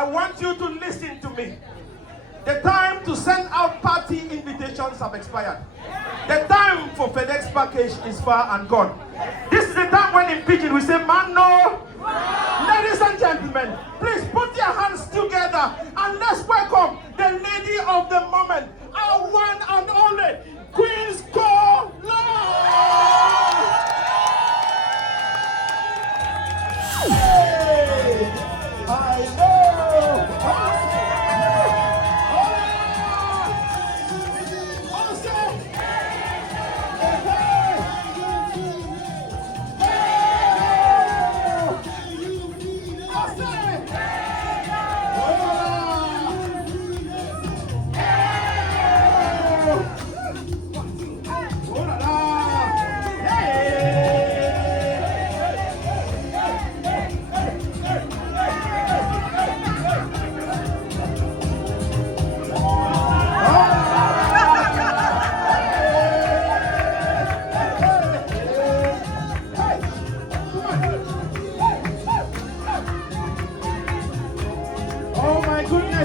I want you to listen to me. The time to send out party invitations have expired. The time for FedEx package is far and gone. This is the time when in Pidgin we say, man, no. Ladies and gentlemen, please put your hands together and let's welcome the lady of the moment, our one and only Queen's Call Hey, I know.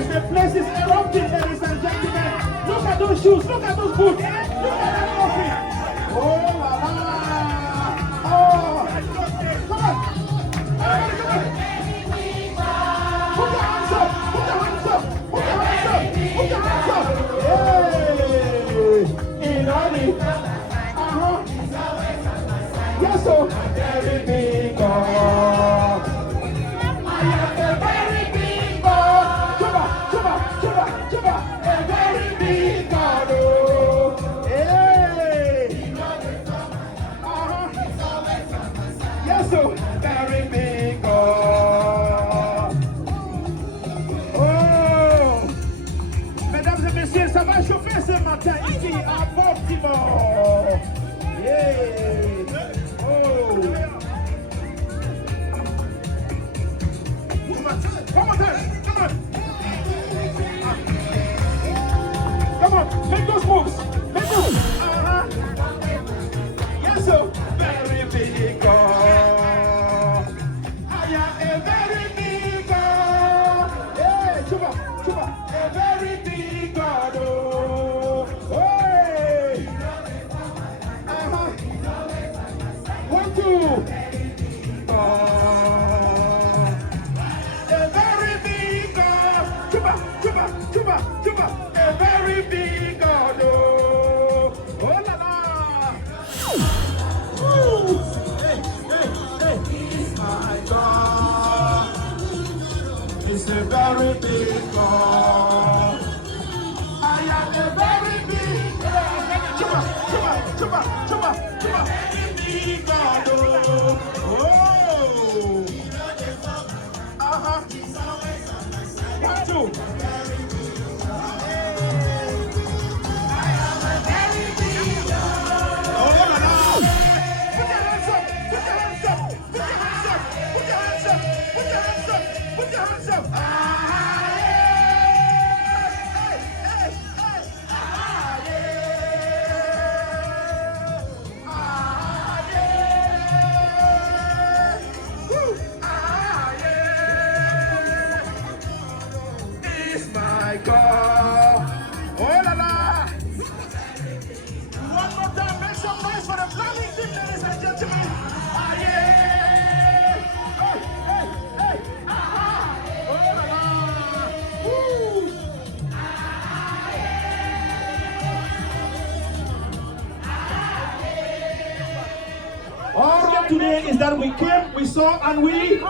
The place is erupting, ladies and gentlemen. Look at those shoes, look at those boots, look at that outfit. Oh la la! Oh, come on! Everybody, come on! Put your hands up! Put your hands up! Put your hands up! Put your hands up! Hey! Inani! Yes, sir. Very big God. I am the very big God. Chuba, a very big God. Hey. Yes, sir. Very big God. Oh, mesdames et messieurs, ça va chauffer ce matin ici à Baltimore. Yeah. Oh. One more time. Come on. Come on. Make those moves. Make moves. Yes, sir. Very big God. I am a very big God. Hey, Chuba. A very big God. Oh. Hey. 1, 2. A very big God. Chuba. A very big God. Oh la la. Ooh. Hey. It's my God. It's a very big God. I am a very big God. Chuba. Big God. Oh. 1, 2. Put your hands up. It's my God. Oh la la. One more time, make some noise for the planning team, ladies and gentlemen. All today is that we came, we saw, and we.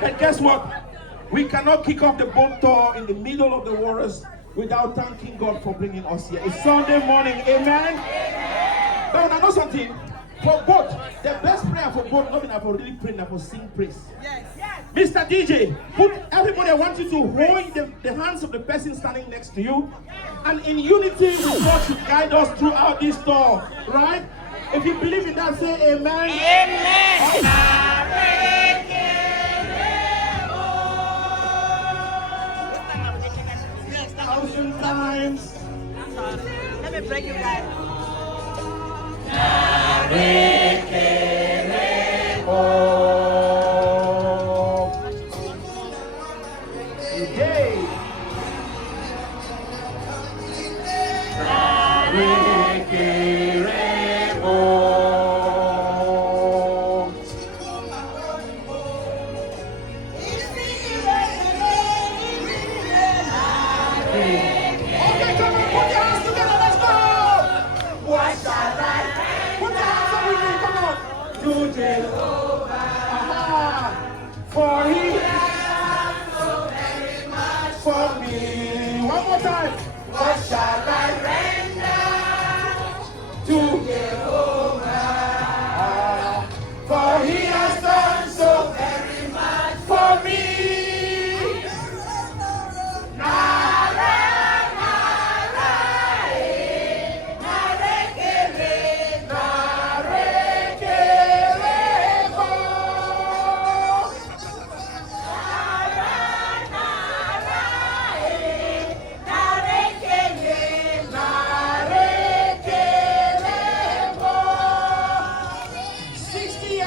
And guess what? We cannot kick off the boat tour in the middle of the waters without thanking God for bringing us here. It's Sunday morning, amen? Now, I know something. For boat, the best prayer for boat, not enough for really praying, for sing praise. Yes. Mr. DJ, everybody, I want you to hold the hands of the person standing next to you. And in unity, God should guide us throughout this tour, right? If you believe in that, say amen. Amen. 1,000 times. Let me break you guys. Hey. Okay, come on, put your hands together, let's go! What shall I? Put your hands up with me, come on! To Jehovah, for he has so very much for me. One more time. What shall I render to Jehovah? For he has done so very much for me.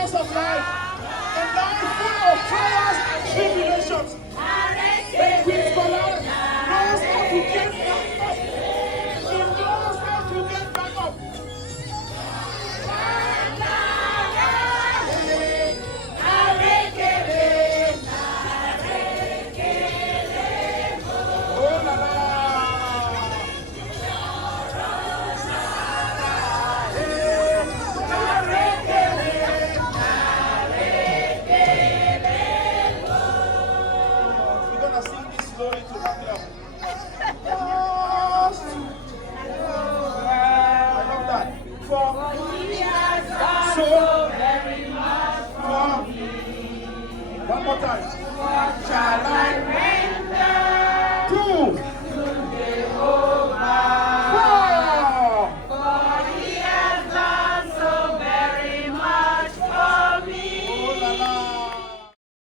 Of life, and life full of trials and tribulations. The Queen Scholar knows how to get back up. She knows how to get back up. Oh la la. We're gonna sing this slowly to wrap it up. I love that. For he has done so very much for me. One more time. What shall I render to